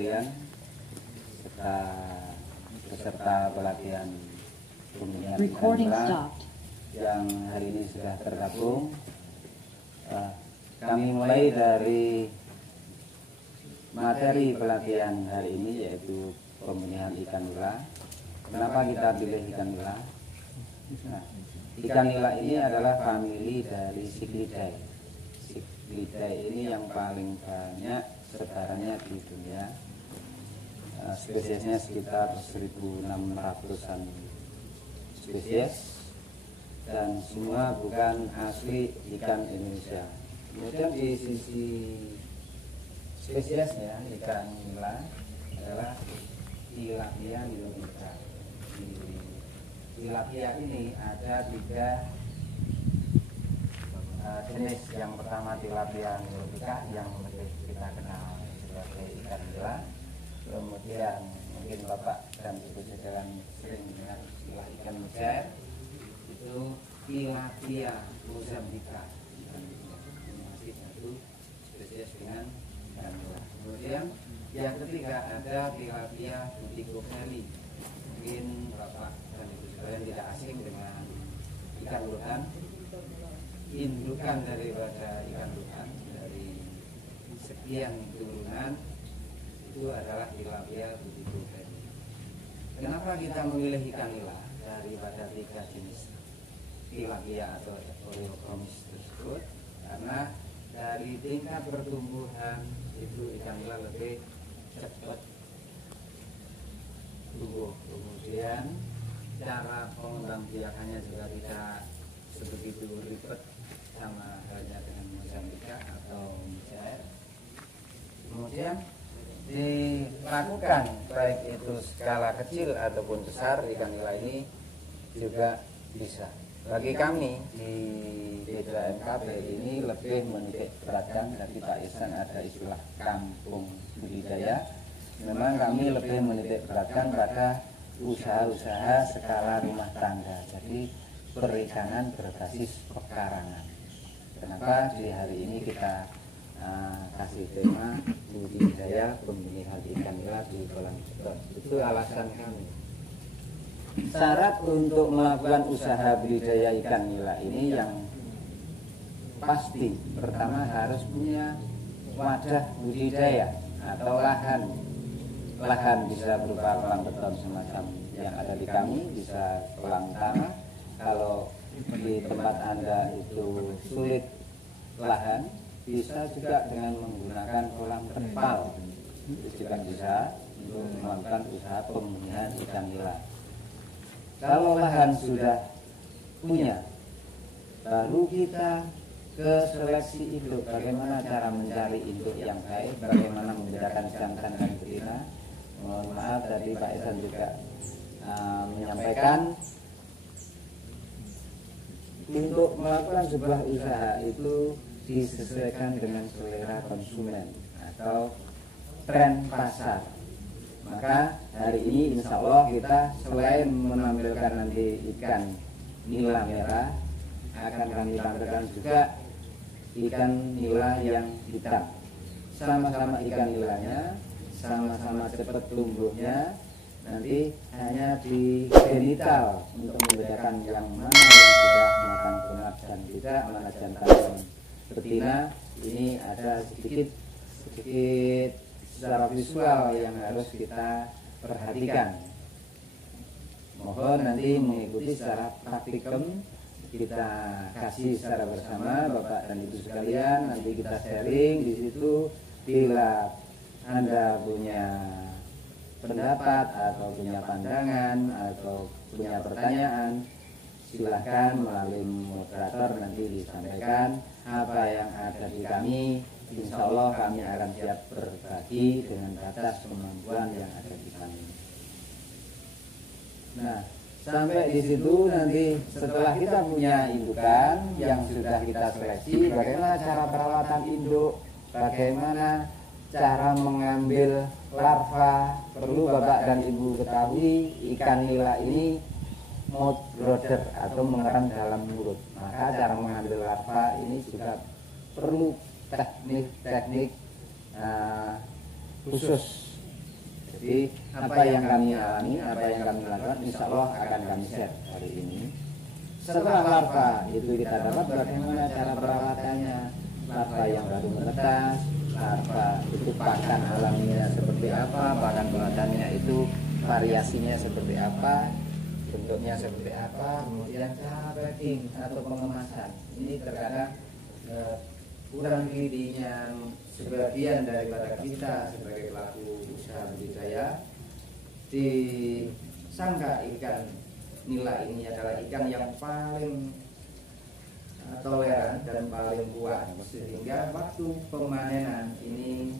sekalian, serta peserta pelatihan pembinaan ikan nila yang hari ini sudah tergabung. Kami mulai dari materi pelatihan hari ini, yaitu pembinaan ikan nila. Kenapa kita pilih ikan nila? Nah, ikan nila ini adalah famili dari Cichlidae. Cichlidae ini yang paling banyak sebarannya di dunia. Spesiesnya sekitar 1.600-an spesies, dan semua bukan asli ikan Indonesia. Kemudian di sisi spesiesnya ikan nila adalah Tilapia nilotica. Tilapia ini ada 3 jenis. Yang pertama Tilapia nilotica yang lebih kita kenal sebagai ikan nila. Kemudian mungkin Bapak dan Ibu jajaran sering dengar istilah ikan mujair, itu Tilapia mozambica. Ini masih satu spesies dengan ikan nila. Kemudian yang ketiga ada Tilapia buticoferi. Mungkin Bapak dan Ibu sekalian tidak asing dengan ikan lutan. Indukan daripada ikan lutan dari sekian turunan itu adalah Tilapia buticoferi. Kenapa kita memilih ikan nila daripada 3 jenis tilapia atau Oreochromis tersebut? Karena dari tingkat pertumbuhan itu ikan nila lebih cepat tumbuh. Kemudian cara pengembangbiakannya juga tidak sebegitu ribet, sama halnya dengan mozambica atau mujair. Kemudian dilakukan baik itu skala kecil ataupun besar, ikan nila ini juga bisa. Bagi kami di BDMKB ini lebih menitik beratkan, dari Pak Ihsan ada istilah kampung budidaya. Memang kami lebih menitik beratkan pada usaha-usaha skala rumah tangga, jadi perikanan berbasis pekarangan. Kenapa di hari ini kita kasih tema budidaya pembenihan ikan nila di kolam beton? Itu alasan kami. Syarat untuk melakukan usaha budidaya ikan nila ini yang pasti pertama harus punya wadah budidaya atau lahan. Lahan bisa berupa kolam beton semacam yang ada di kami, bisa kolam tanah. Kalau di tempat Anda itu sulit lahan, bisa juga dengan menggunakan kolam terpal. Itu juga bisa untuk melakukan usaha pembenihan ikan nila. Kalau lahan sudah punya, baru kita ke seleksi induk. Bagaimana cara mencari induk yang baik, bagaimana membedakan jantan dan betina. Mohon maaf tadi Pak Ihsan juga menyampaikan, untuk melakukan sebuah usaha itu disesuaikan dengan selera konsumen atau tren pasar. Maka hari ini insya Allah kita selain menampilkan nanti ikan nila merah, akan kami tampilkan juga ikan nila yang hitam. Sama-sama ikan nilanya, sama-sama cepat tumbuhnya. Nanti hanya di genital untuk membedakan yang mana yang sudah makan punat dan tidak, mana jantan dan betina. Ini ada sedikit secara visual yang harus kita perhatikan. Mohon nanti mengikuti secara praktikum, kita kasih secara bersama Bapak dan Ibu sekalian. Nanti kita sharing di situ. Bila Anda punya pendapat atau punya pandangan atau punya pertanyaan, silahkan melalui moderator nanti disampaikan apa yang ada di kami. Insya Allah kami akan siap berbagi dengan batas kemampuan yang ada di kami. Nah, sampai di situ nanti setelah kita punya indukan yang sudah kita seleksi, bagaimana cara perawatan induk, bagaimana cara mengambil larva. Perlu Bapak dan Ibu ketahui, ikan nila ini mouth brother atau mengeram dalam mulut. Maka cara mengambil larva ini juga perlu teknik khusus Jadi apa yang kami alami, apa yang kami lakukan, insya Allah akan kami share hari ini. Setelah larva itu kita dapat bagaimana cara perawatannya, larva yang baru menetas, larva itu pakan alaminya seperti apa, pakan buatannya itu variasinya seperti apa, bentuknya seperti apa, kemudian cara packing atau pengemasan. Ini terkadang kurang giginya sebagian daripada kita sebagai pelaku usaha budidaya, disangka ikan nila ini adalah ikan yang paling toleran dan paling kuat, sehingga waktu pemanenan ini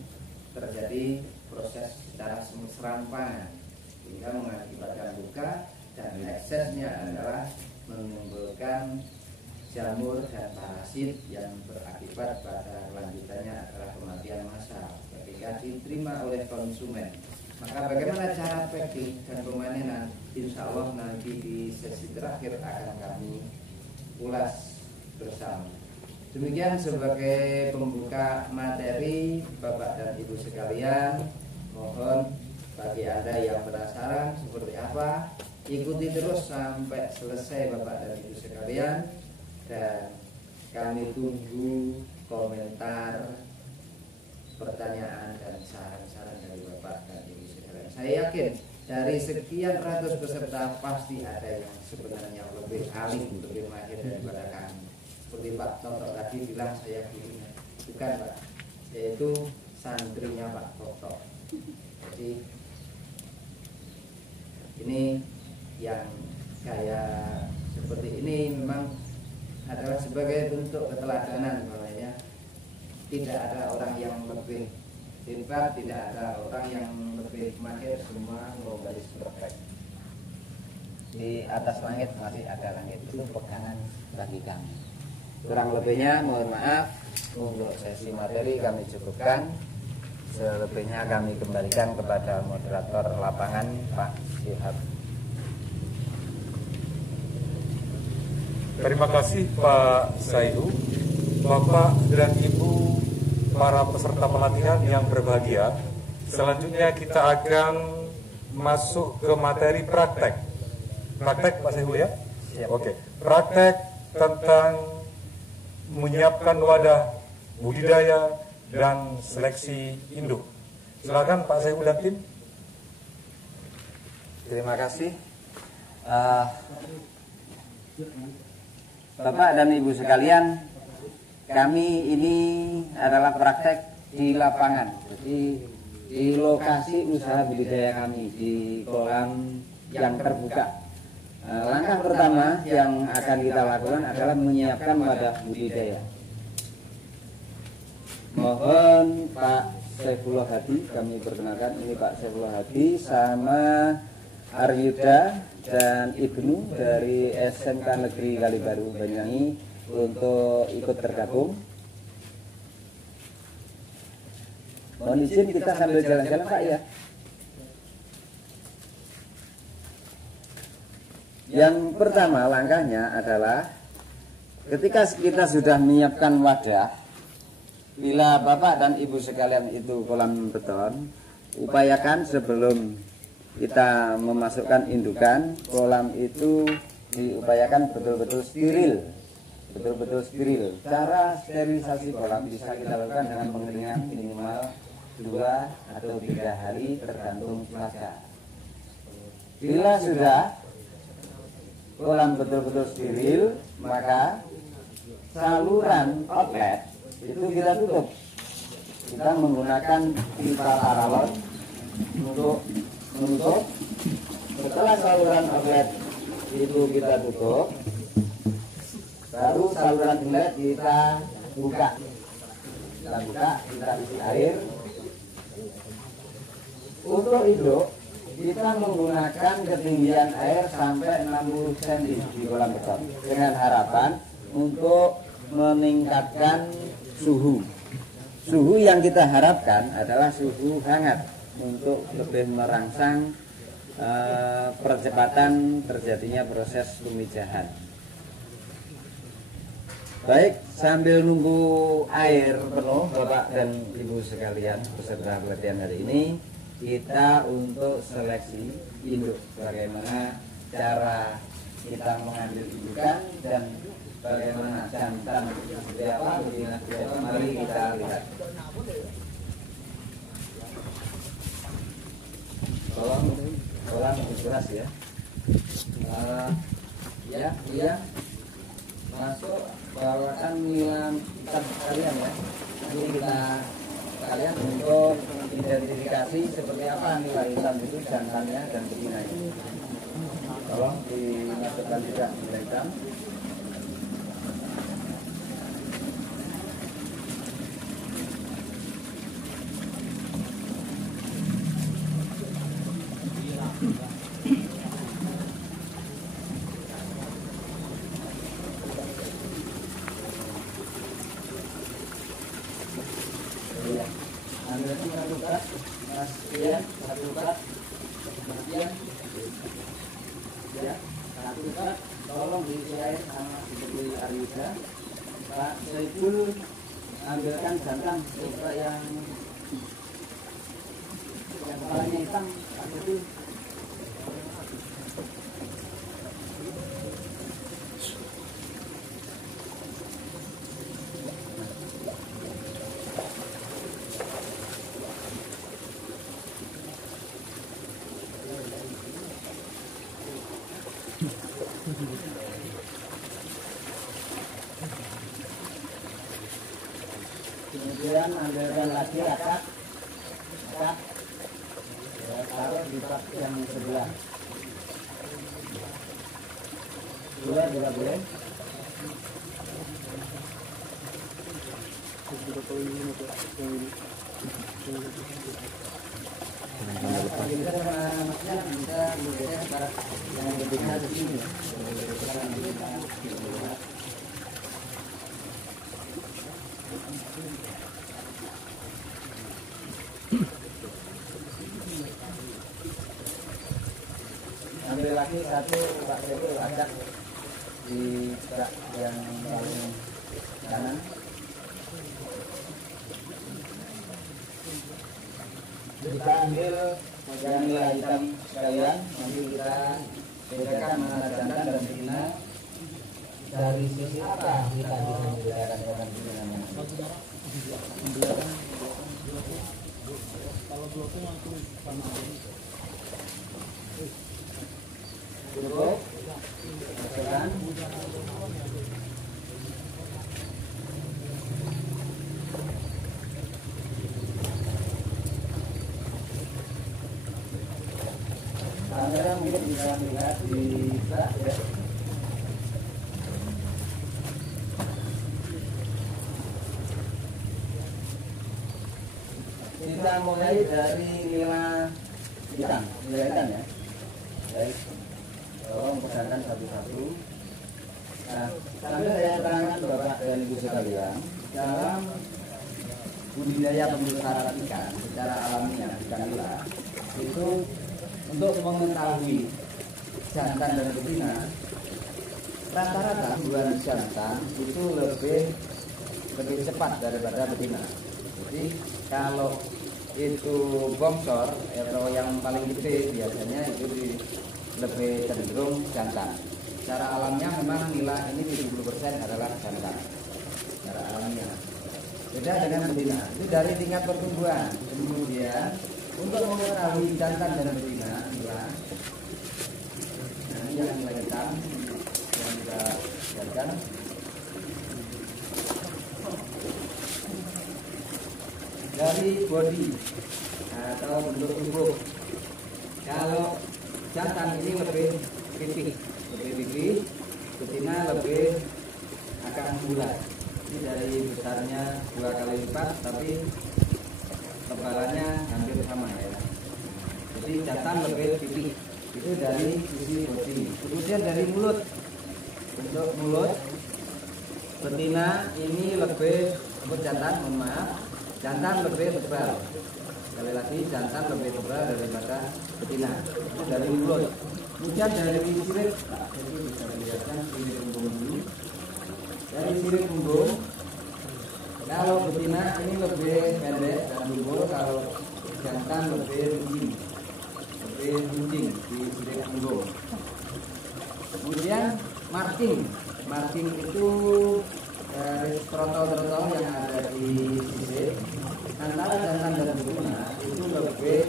terjadi proses secara serampangan sehingga mengakibatkan luka, dan eksesnya adalah menimbulkan jamur dan parasit yang berakibat pada lanjutannya adalah kematian massal ketika diterima oleh konsumen. Maka bagaimana cara packing dan pemanenan, insya Allah nanti di sesi terakhir akan kami ulas bersama. Demikian sebagai pembuka materi, Bapak dan Ibu sekalian, mohon bagi Anda yang penasaran seperti apa, ikuti terus sampai selesai Bapak dan Ibu sekalian, dan kami tunggu komentar, pertanyaan dan saran-saran dari Bapak dan Ibu sekalian. Saya yakin dari sekian ratus peserta pasti ada yang sebenarnya lebih alim, lebih mahir daripada kami. Seperti Pak Toto tadi bilang saya gurunya, bukan Pak, yaitu santrinya Pak Toto. Jadi ini yang kayak seperti ini memang adalah sebagai bentuk keteladanan, makanya tidak ada orang yang lebih hebat, tidak ada orang yang lebih mahir, semua mau garis perfect. Di atas langit masih ada langit, itu pegangan bagi kami. Kurang lebihnya mohon maaf, untuk sesi materi kami cukupkan. Selebihnya kami kembalikan kepada moderator lapangan Pak Syihab. Terima kasih Pak Saidu, Bapak dan Ibu para peserta pelatihan yang berbahagia. Selanjutnya kita akan masuk ke materi praktek. Praktek Pak Saidu ya? Siap. Oke. Praktek tentang menyiapkan wadah budidaya dan seleksi induk. Silakan Pak Saidu dan tim. Terima kasih. Bapak dan Ibu sekalian, kami ini adalah praktek di lapangan. Jadi di lokasi usaha budidaya kami di kolam yang terbuka. Langkah pertama yang akan kita lakukan adalah menyiapkan wadah budidaya. Mohon Pak Saifullah Hadi, kami perkenalkan, ini Pak Saifullah Hadi sama Aryuda dan Ibnu dari SMK Negeri Kalibaru Banyuwangi untuk ikut tergabung. Mohon izin kita sambil jalan-jalan Pak ya. Yang pertama langkahnya adalah ketika kita sudah menyiapkan wadah, bila Bapak dan Ibu sekalian itu kolam beton, upayakan sebelum kita memasukkan indukan, kolam itu diupayakan betul-betul steril. Betul-betul steril. Cara sterilisasi kolam bisa kita lakukan dengan pengeringan minimal 2 atau 3 hari tergantung cuaca. Bila sudah kolam betul-betul steril, maka saluran outlet itu kita tutup. Kita menggunakan pipa paralon untuk menutup. Setelah saluran outlet itu kita tutup, baru saluran inlet kita buka. Kita buka, kita isi air. Untuk induk kita menggunakan ketinggian air sampai 60 cm di kolam beton dengan harapan untuk meningkatkan suhu. Suhu yang kita harapkan adalah suhu hangat untuk lebih merangsang percepatan terjadinya proses pemijahan. Baik, sambil nunggu air penuh Bapak dan Ibu sekalian peserta pelatihan hari ini, kita untuk seleksi induk, bagaimana cara kita mengambil indukan dan bagaimana jantan seperti apa, betina seperti apa, mari kita lihat. Tolong lebih keras ya. Iya masuk, bawakan nilai hitam kalian ya. Nanti kita kalian untuk identifikasi seperti apa nilai hitam itu jantannya dan betinanya. Tolong dimasukkan juga nilai hitam. Ambil satu kat, Mas Ian, satu kat, Mas Ian, ya, satu kat, tolong diisiain sama seperti Arisa. Pak Saiful, ambilkan jantan supaya yang kepalanya hitam, Pak Saiful. Kemudian ambilkan lagi akak, taruh di bak yang sebelah. Gula juga boleh. Bisa yang berbeda di sini. Ambil lagi satu Pak Saiful, acak di bak yang paling kanan. Kita ambil yang nilai hitam sekalian, nanti kita bedakan mana jantan dan betina. Dari sisi apa kita bisa membedakan jantan betina mana? Cukup, masukkan. Kamera mungkin bisa melihat di bak ya. Kita mulai dari nilai hitam ya. Baik, tolong pesankan satu-satu. Nah, sambil saya terangkan Bapak dan Ibu sekalian, dalam budidaya pembesaran ikan secara alamiah ikan nila itu untuk mengetahui jantan dan betina, rata-rata bulan jantan itu lebih cepat daripada betina. Jadi kalau itu bongsor atau yang paling gede biasanya itu lebih cenderung jantan. Secara alamiah memang nila ini 70% adalah jantan. Secara alamiah. Beda dengan betina. Itu dari tingkat pertumbuhan. Kemudian untuk mengetahui jantan dan betina nila, nah ini yang nilai hitam yang kita lihatkan. Dari body atau bentuk tubuh, kalau jantan ini lebih pipih, betina lebih akan bulat. Ini dari besarnya 2 kali lipat, tapi tebalannya hampir sama ya. Jadi jantan lebih pipih. Itu dari sisi body. Kemudian dari mulut, bentuk mulut, betina ini lebih jantan, mohon maaf. Jantan lebih tebal. Sekali lagi jantan lebih tebal daripada betina. Itu dari mulut. Kemudian dari sirip, jadi bisa dilihatkan sirip punggung ini. Dari sirip punggung, kalau betina ini lebih pendek dan lumpur. Kalau jantan lebih runcing di sudut anggo. Kemudian marking itu dari trotol-trotol yang ada di sisi antara jantan dan betina itu lebih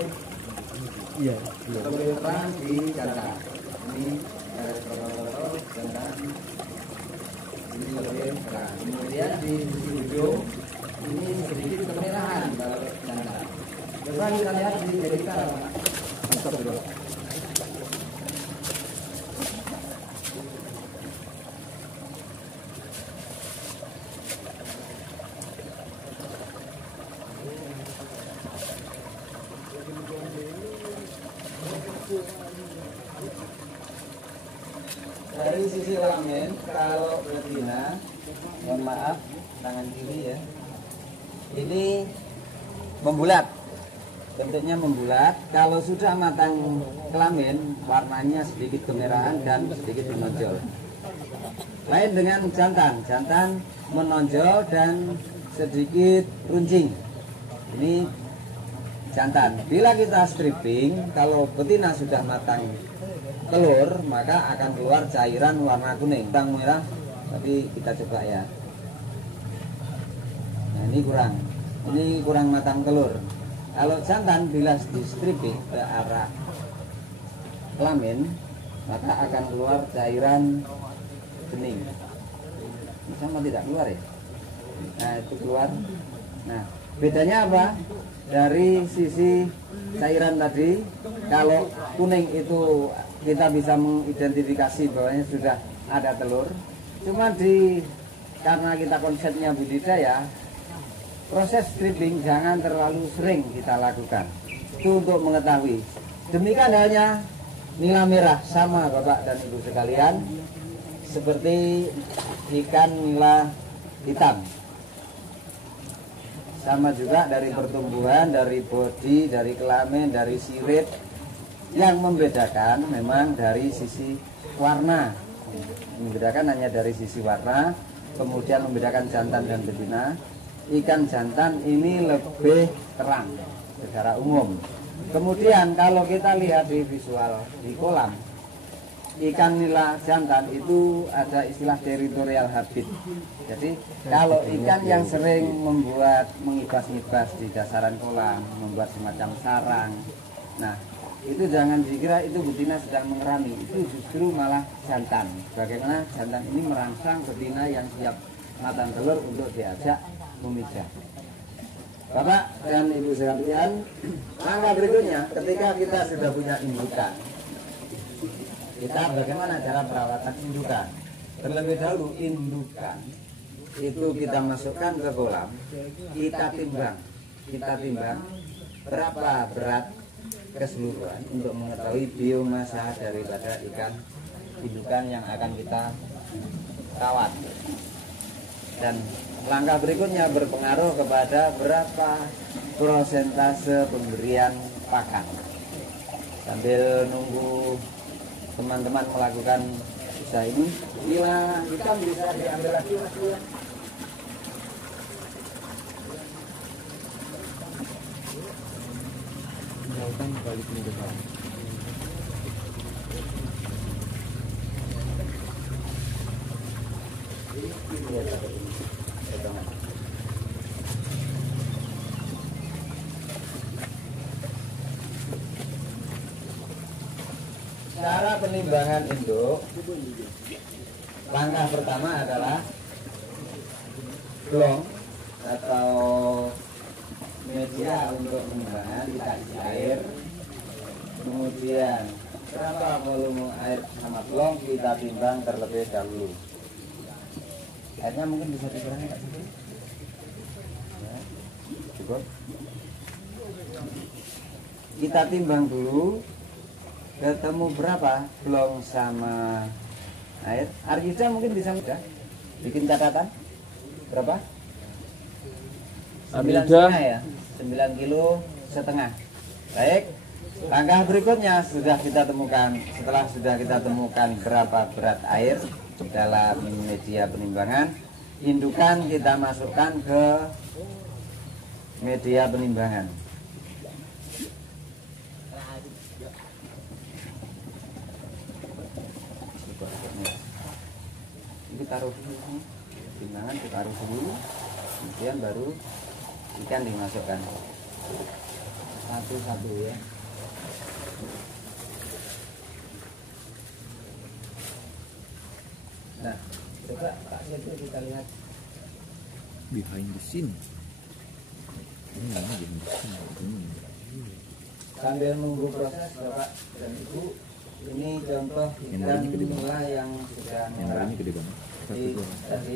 terang di jantan. Ini dari trotol jantan ini lebih terang. Kemudian di sisi ujung ini sedikit kemerahan kalau jantan. Coba kita lihat di cerita. Dari sisi lamin, kalau betina, mohon maaf, tangan kiri ya, ini membulat, bentuknya membulat. Kalau sudah matang kelamin, warnanya sedikit kemerahan dan sedikit menonjol. Lain dengan jantan menonjol dan sedikit runcing. Ini jantan. Bila kita stripping, kalau betina sudah matang telur, maka akan keluar cairan warna kuning, bang merah. Tapi kita coba ya. Nah, ini kurang matang telur. Kalau jantan bila di stripping ke arah kelamin, maka akan keluar cairan bening. Sama tidak keluar ya? Nah, itu keluar. Nah, bedanya apa? Dari sisi cairan tadi, kalau kuning itu kita bisa mengidentifikasi bahwa sudah ada telur. Cuma karena kita konsepnya budidaya, proses stripping jangan terlalu sering kita lakukan. Itu untuk mengetahui. Demikian halnya nila merah, sama Bapak dan Ibu sekalian, seperti ikan nila hitam. Sama juga dari pertumbuhan, dari bodi, dari kelamin, dari sirip. Yang membedakan memang dari sisi warna. Membedakan hanya dari sisi warna. Kemudian membedakan jantan dan betina. Ikan jantan ini lebih terang secara umum. Kemudian kalau kita lihat di visual di kolam, ikan nila jantan itu ada istilah territorial habit. Jadi kalau ikan yang sering mengibas-ngibas di dasaran kolam, membuat semacam sarang, nah itu jangan dikira itu betina sedang mengerami, itu justru malah jantan. Bagaimana jantan ini merangsang betina yang siap matang telur untuk diajak memijah. Bapak dan Ibu sekalian, langkah berikutnya ketika kita sudah punya indukan, kita bagaimana cara perawatan indukan? Terlebih dahulu indukan itu kita masukkan ke kolam, kita timbang berapa berat keseluruhan untuk mengetahui biomasa daripada ikan indukan yang akan kita rawat. Dan langkah berikutnya berpengaruh kepada berapa persentase pemberian pakan. Sambil nunggu teman-teman melakukan usaha ini, nila hitam bisa diambil lagi Mas ya. Balik ke depan. Cara penimbangan induk, langkah pertama adalah blong atau media untuk penimbangan, kita isi air. Kemudian berapa volume air sama blong kita timbang terlebih dahulu. Airnya mungkin bisa dikurangi nggak sih? Ya, cukup. Kita timbang dulu, ketemu berapa blong sama air. Argisa mungkin bisa mudah bikin catatan berapa? 9,5 ya, 9,5 kilo. Baik, langkah berikutnya sudah kita temukan. Setelah sudah kita temukan berapa berat air dalam media penimbangan, indukan kita masukkan ke media penimbangan. ditaruh dulu, timbangan ditaruh dulu, kemudian baru ikan dimasukkan satu-satu ya. Nah, coba Pak Setu kita lihat behind the scene. Ini behind the scene. Sambil menunggu proses Bapak dan Ibu, ini contoh ikan nila yang sudah merah. Ini gede banget. Tadi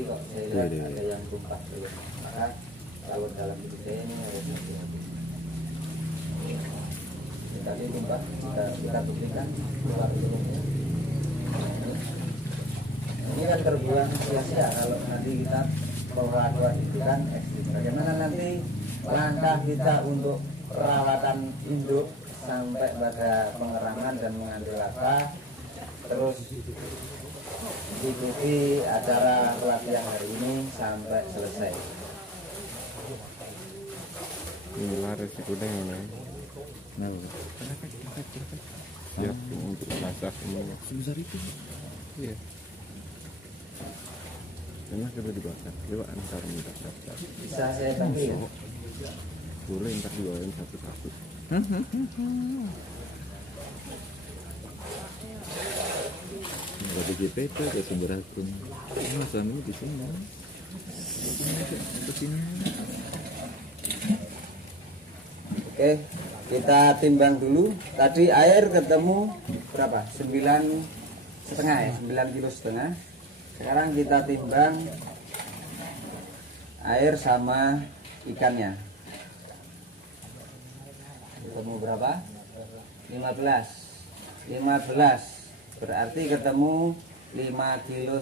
kok saya lihat ada yang tumpah dulu. Maka kalau dalam hidup saya ini harus hati-hati. Tadi tumpah kita buktikan keluar dulunya. Ini kan terbuang sia-sia kalau nanti kita keluar itu kan ekstrim. Bagaimana nanti langkah kita untuk perawatan induk sampai pada pengerangan dan mengambil laba, terus ikuti acara pelatihan hari ini sampai selesai. Ini laris si kuda yang mana? Nah, siap untuk masak semua. Sebesar itu? Iya. Karena kita dibakar, lewat antar minta daftar. Bisa saya panggil? Boleh ntar jualin satu-satu. Nggak ada GPT, ada sumber akun. Masa ini di sini? Di sini. Oke, kita timbang dulu. Tadi air ketemu berapa? 9,5 ya, 9,5 kilo. Sekarang kita timbang air sama ikannya. Ketemu berapa? 15 berarti ketemu 5,5 kilo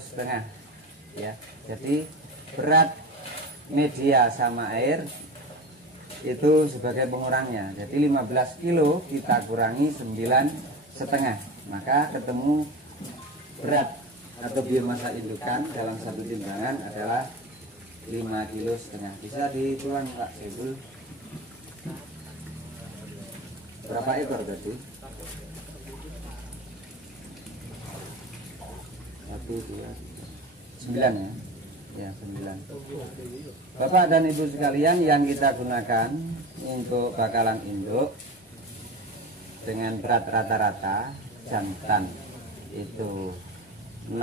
ya. Jadi berat media sama air itu sebagai pengurangnya. Jadi 15 kilo kita kurangi 9,5, maka ketemu berat atau biomasa indukan dalam satu timbangan adalah 5,5 kilo. Bisa dituang Pak Sebul. Berapa ekor tadi? 1, 2, 9 ya. Ya, 9. Bapak dan Ibu sekalian, yang kita gunakan untuk bakalan induk dengan berat rata-rata jantan itu 6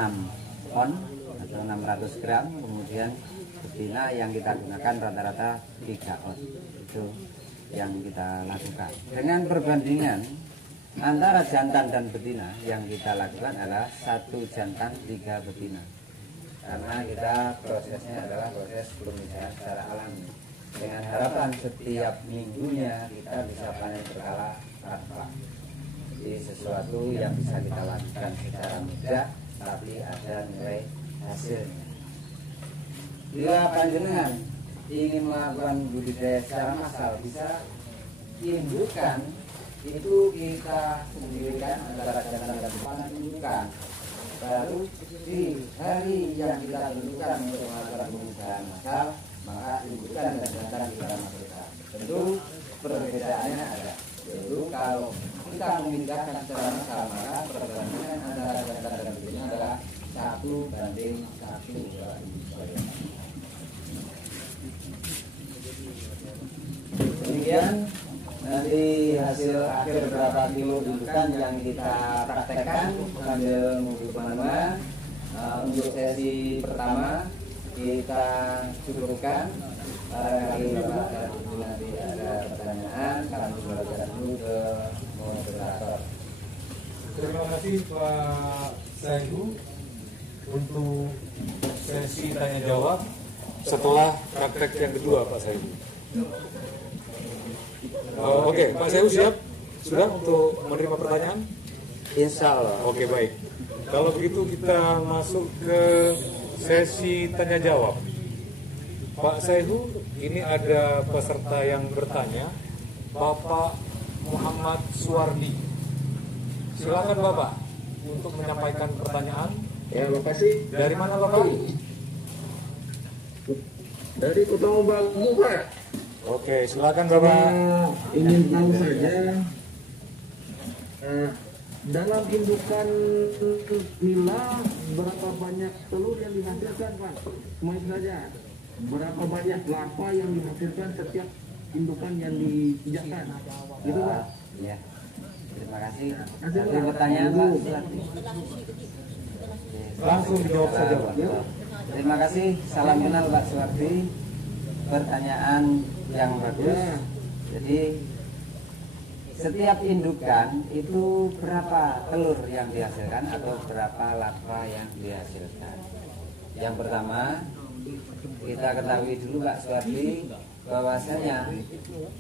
ton atau 600 gram, kemudian betina yang kita gunakan rata-rata 3 on. Itu yang kita lakukan. Dengan perbandingan antara jantan dan betina, yang kita lakukan adalah 1 jantan 3 betina. Karena kita prosesnya adalah proses pemisahan secara alami. Dengan harapan setiap minggunya kita bisa panen berkala tanpa. Jadi sesuatu yang bisa kita lakukan secara mudah, tapi ada nilai hasilnya. Bila panjenengan ingin melakukan budidaya secara massal, bisa indukan itu kita sendirikan antara jantan dan betina indukan. Baru di hari yang kita tentukan untuk melakukan pembukaan massal, maka indukan dan jantan kita masukkan. Tentu perbedaannya ada. Yaitu kalau kita memindahkan secara massal, maka perbandingan antara jantan dan betina adalah 1:1. Demikian nanti hasil akhir berapa kilo indukan yang kita praktekkan sambil menunggu teman-teman. Untuk sesi pertama kita cukupkan. Barangkali Bapak dan Ibu nanti ada pertanyaan, kami kembalikan dulu ke moderator. Terima kasih Pak Saihu untuk sesi tanya jawab setelah praktek yang kedua Pak Saihu. Oke, Pak Saihu siap? Sudah untuk menerima pertanyaan? Insya Allah. Oke, baik. Kalau begitu kita masuk ke sesi tanya jawab. Pak Saihu, ini ada peserta yang bertanya, Bapak Muhammad Suwardi. Silakan Bapak untuk menyampaikan pertanyaan. Ya, makasih. Dari mana Bapak? Dari Kota Mobagu, Pak. Oke, silakan Bapak. Ingin tahu saja dalam indukan nila berapa banyak telur yang dihasilkan Pak? Cuma itu saja. Berapa banyak larva yang dihasilkan setiap indukan yang dipijakkan? Gitu Pak. Ya. Terima kasih. Satu pertanyaan Pak. Langsung dijawab saja Pak. Terima kasih. Salam kenal Pak Suwardi. Pertanyaan yang bagus. Jadi setiap indukan itu berapa telur yang dihasilkan atau berapa larva yang dihasilkan? Yang pertama kita ketahui dulu Pak Suwardi bahwasanya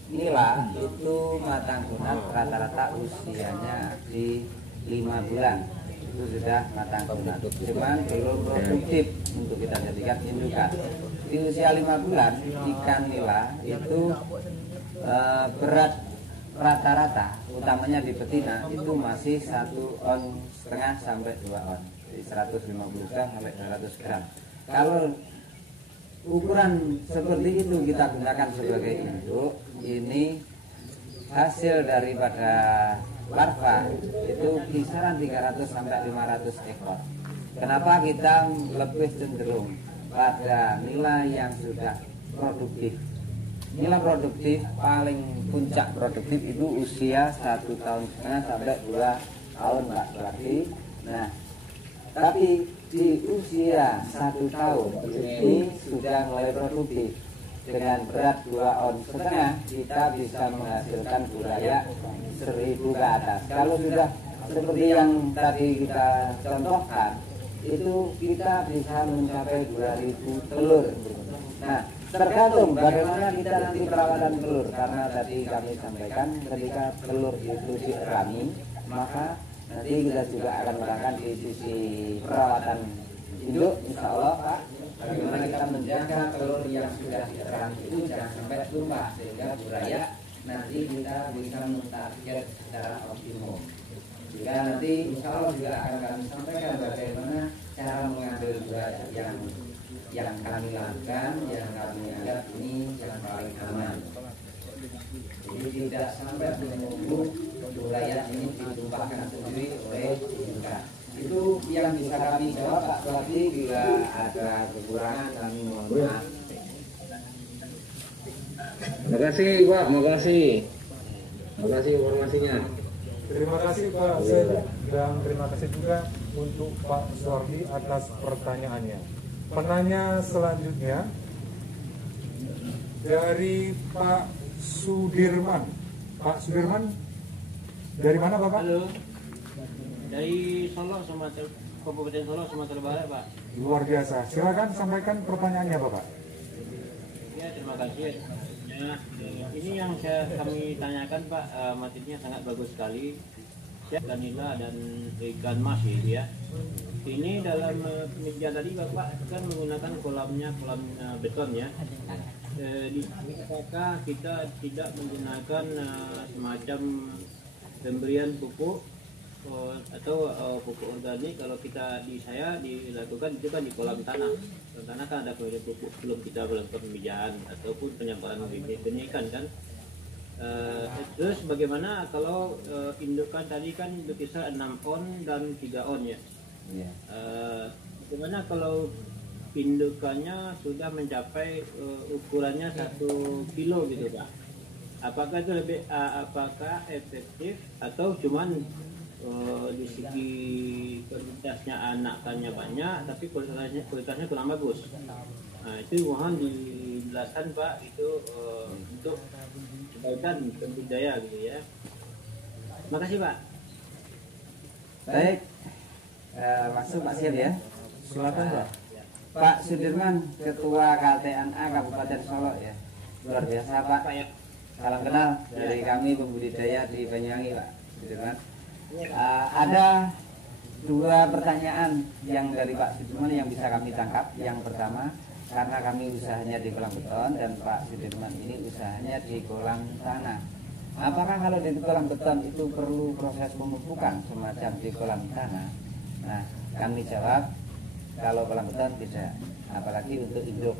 nila itu matang tunat rata-rata usianya di 5 bulan itu sudah matang tunat, cuman belum produktif untuk kita jadikan indukan. Di usia 5 bulan ikan nila itu berat rata-rata utamanya di betina itu masih 1,5 on sampai 2 on, jadi 150 gram sampai 200 gram. Kalau ukuran seperti itu kita gunakan sebagai induk, ini hasil daripada larva itu kisaran 300 sampai 500 ekor. Kenapa kita lebih cenderung pada nila yang sudah produktif? Nila produktif paling puncak produktif itu usia 1,5 tahun sampai 2 tahun Pak Suwardi. Nah, tapi di usia 1 tahun ini sudah mulai produktif. Dengan berat 2,5 on kita bisa menghasilkan buraya 1.000 ke atas. Kalau sudah seperti yang tadi kita contohkan, itu kita bisa mencapai 2.000 telur. Nah, tergantung bagaimana kita nanti perawatan telur, karena tadi kami sampaikan ketika telur itu dierami, maka nanti kita juga akan menerangkan di sisi perawatan induk, insya Allah Pak, bagaimana kita menjaga telur yang sudah dierami itu jangan sampai tumpah sehingga buraya nanti kita bisa mentarget secara optimum. Jika nanti insya Allah juga akan kami sampaikan bagaimana cara mengambil buraya yang kami lakukan, yang kami anggap ini yang paling aman. Jadi tidak sampai menunggu buraya ini ditumpahkan sendiri oleh indukan. Itu yang bisa kami jawab Pak Suwardi. Bila ada kekurangan kami mohon maaf. Terima kasih Pak, makasih. Terima kasih informasinya. Terima kasih Pak Sedu, dan terima kasih juga untuk Pak Suwardi atas pertanyaannya. Penanya selanjutnya dari Pak Sudirman. Pak Sudirman, dari mana Bapak? Halo, dari Solo, Sumatera, Kabupaten Solo, Sumatera Barat, Pak. Luar biasa. Silakan sampaikan pertanyaannya Bapak. Ya, terima kasih. Ya, ini yang kami tanyakan Pak, materinya sangat bagus sekali. Ikan nila dan ikan mas gitu ya. Ini dalam meja tadi Bapak kan menggunakan kolam beton ya. Di apakah kita tidak menggunakan semacam pemberian pupuk atau pupuk organik? Kalau kita dilakukan itu kan di kolam tanah. Kolam tanah kan ada pemberian pupuk sebelum kita melakukan pemijaan ataupun penyamparan benih ikan kan. Terus bagaimana kalau indukan tadi kan berkisar 6 on dan 3 on ya? Ya. Bagaimana kalau indukannya sudah mencapai ukurannya 1 kilo gitu Pak? Apakah itu apakah efektif atau cuman di segi kualitasnya anakannya banyak tapi kualitasnya kurang bagus? Nah, itu mohon dijelaskan Pak, itu untuk kebaikan budaya gitu ya. Terima kasih Pak. Baik, masuk Pak Sil ya. Silakan Pak. Pak Sudirman, Ketua KTNA Kabupaten Solo ya. Luar biasa Pak. Salam kenal dari kami pembudidaya di Banyuwangi Pak Sudirman. Ada 2 pertanyaan yang dari Pak Sudirman yang bisa kami tangkap. Yang pertama, karena kami usahanya di kolam beton dan Pak Sudirman ini usahanya di kolam tanah. Apakah kalau di kolam beton itu perlu proses pemupukan semacam di kolam tanah? Nah, kami jawab kalau kolam beton tidak, apalagi untuk induk.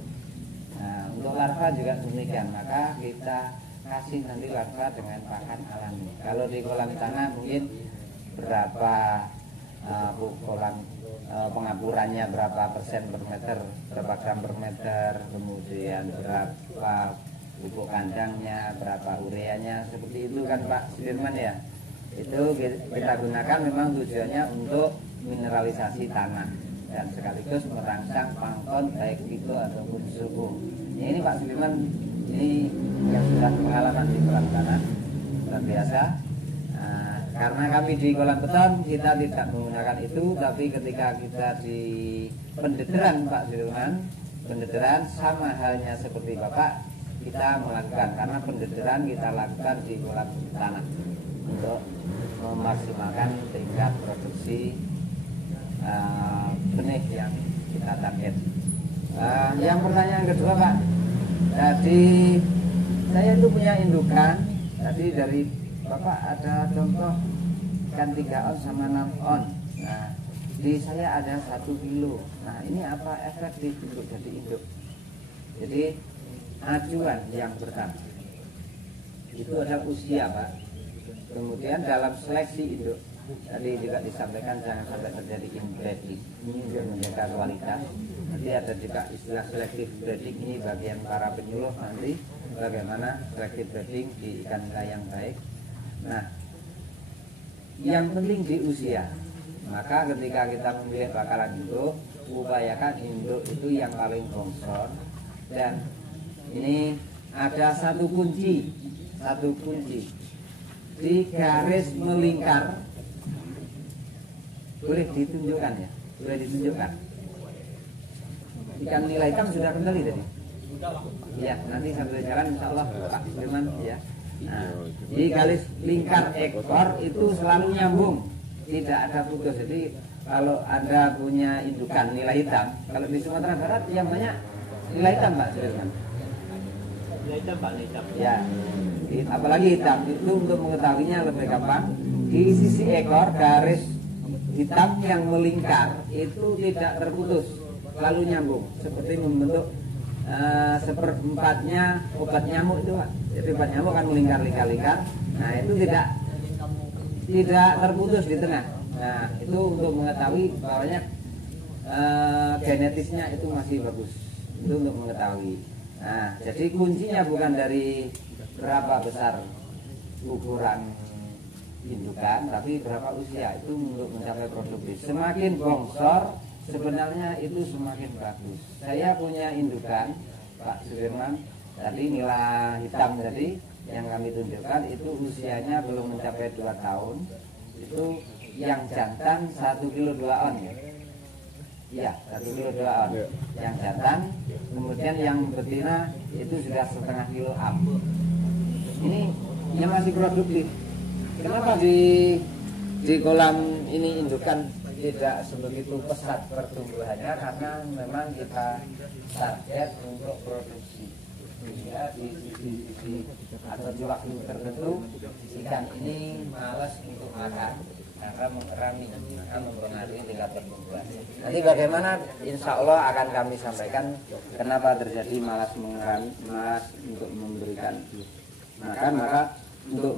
Nah, untuk larva juga demikian, maka kita kasih nanti larva dengan pakan alami. Kalau di kolam tanah mungkin berapa pukulan pengapurannya berapa persen per meter, berapa gram per meter, kemudian berapa pupuk kandangnya, berapa ureanya, seperti itu kan Pak Sudirman ya. Itu kita gunakan memang tujuannya untuk mineralisasi tanah dan sekaligus merangsang plankton baik itu ataupun suku. Ini Pak Sudirman ini yang sudah pengalaman di kolam tanah luar biasa. Karena kami di kolam beton kita tidak menggunakan itu, tapi ketika kita di pendederan Pak Sudirman, pendederan sama halnya seperti Bapak kita melakukan, karena pendederan kita lakukan di kolam tanah untuk memaksimalkan tingkat produksi benih yang kita target. Yang pertanyaan kedua Pak, jadi saya itu punya indukan, tadi dari Bapak ada contoh ikan 3 on sama 6 on. Nah, di saya ada 1 kilo. Nah, ini apa efektif untuk jadi induk? Jadi acuan yang pertama itu ada usia Pak. Kemudian dalam seleksi induk tadi juga disampaikan jangan sampai terjadi inbreeding. Ini untuk menjaga kualitas. Nanti ada juga istilah selective breeding, ini bagian para penyuluh nanti bagaimana selective breeding di ikan nila yang baik. Nah, yang penting di usia. Maka ketika kita memilih bakalan induk, upayakan induk itu yang paling bongsor. Dan ini ada satu kunci di garis melingkar. Boleh ditunjukkan ya? Boleh ditunjukkan. Ikan nila hitam sudah kembali tadi? Ya, nanti sambil jalan insya Allah Pak Sudirman ya. Nah, di garis lingkar ekor itu selalu nyambung, tidak ada putus. Jadi kalau Anda punya indukan nila hitam, kalau di Sumatera Barat yang banyak nila hitam Pak Sudirman. Nila hitam Pak, nila hitam. Ya, apalagi hitam itu untuk mengetahuinya lebih gampang. Di sisi ekor garis hitam yang melingkar itu tidak terputus, selalu nyambung, seperti membentuk seperempatnya obat nyamuk itu Pak. Jadi obat nyamuk kan melingkar-lingkar. Nah, itu tidak terputus di tengah. Nah, itu untuk mengetahui bahwanya genetisnya itu masih bagus. Itu untuk mengetahui. Nah, jadi kuncinya bukan dari berapa besar ukuran indukan, tapi berapa usia itu untuk mencapai produktif. Semakin bongsor sebenarnya itu semakin bagus. Saya punya indukan Pak Sudirman tadi nila hitam tadi yang kami tunjukkan itu usianya belum mencapai 2 tahun. Itu yang jantan 1 kilo 2 on ya. Iya, 1 kilo 2 on. Yang jantan, kemudian yang betina itu sudah 1,5 kilo up. Ini yang masih produktif. Kenapa di kolam ini indukan tidak sebegitu pesat pertumbuhannya? Karena memang kita target untuk produksi. Ya, di atau di waktu tertentu ikan ini malas untuk makan karena mengerami akan mempengaruhi tingkat pertumbuhan. Nanti bagaimana insya Allah akan kami sampaikan kenapa terjadi malas mengerami, malas untuk memberikan makan, maka untuk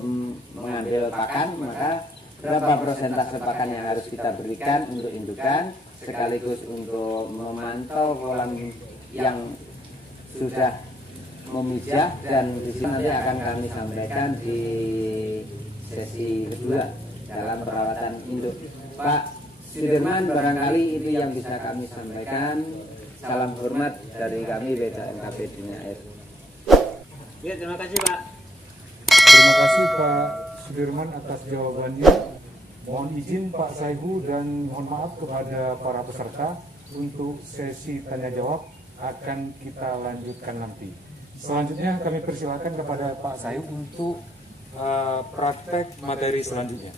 mengambil pakan maka berapa persentase pakan yang harus kita berikan untuk indukan, sekaligus untuk memantau kolam yang sudah memijah, dan di sini nanti akan kami sampaikan di sesi kedua dalam perawatan induk. Pak Sudirman, barangkali itu yang bisa kami sampaikan. Salam hormat dari kami BKNKB Dunia Air. Ya, terima kasih Pak. Terima kasih Pak Sudirman atas jawabannya. Mohon izin Pak Saihu dan mohon maaf kepada para peserta untuk sesi tanya jawab akan kita lanjutkan nanti. Selanjutnya kami persilakan kepada Pak Saihu untuk praktek materi selanjutnya.